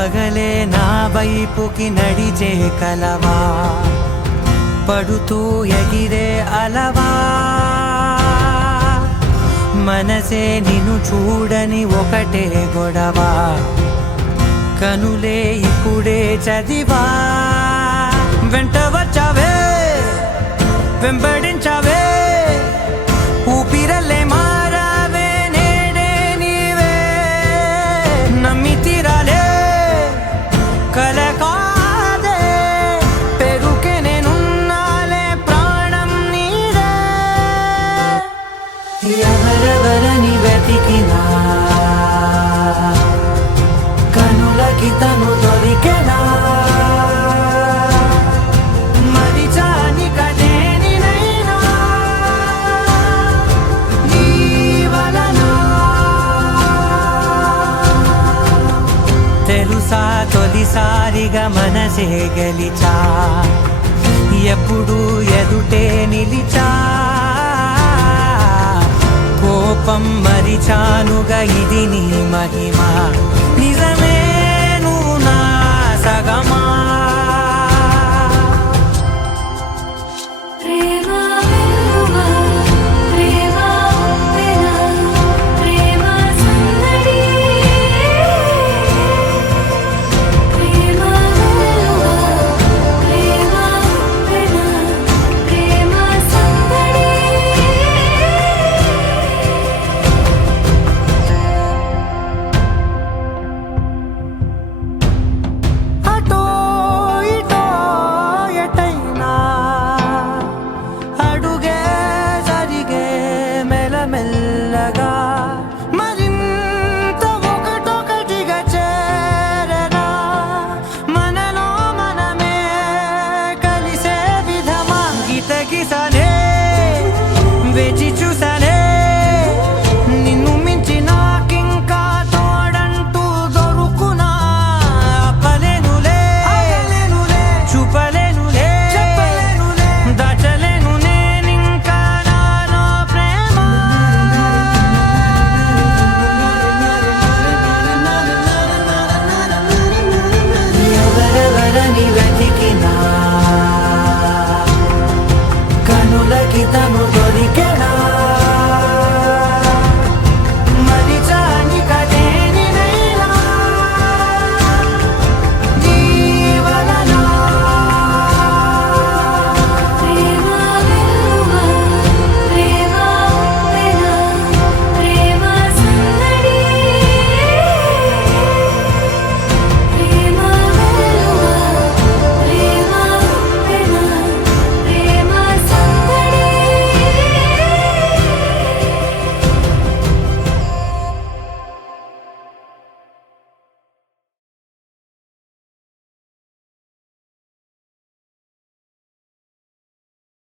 పగలే నా వైపుకి నడిచే కలవా, పడుతూ ఎగిరే అలవా, మనసే నిన్ను చూడని ఒకటే గొడవ, కనులే ఇప్పుడే చదివా. వెంట వచ్చావే వెంబడించావే, ఊపిరల్లే మారావే నేడే నీవే, నమ్మి తీరాలే కల కాదే, పెరుకే నేనున్నాలే ప్రాణం నీదే. ఎవరెవరని వెతికినా కనులకి తను దొరికెనా, మరిచాని కదేనినైనా నీ వలన. తెలుసా తొలిసారిగా మనసే గెలిచా, ఎప్పుడు ఎదుటే నిలిచా, కోపం మరిచానుగా ఇది నీ మహిమ, నిజమే నువ్వు నా సగమా. మెల్ల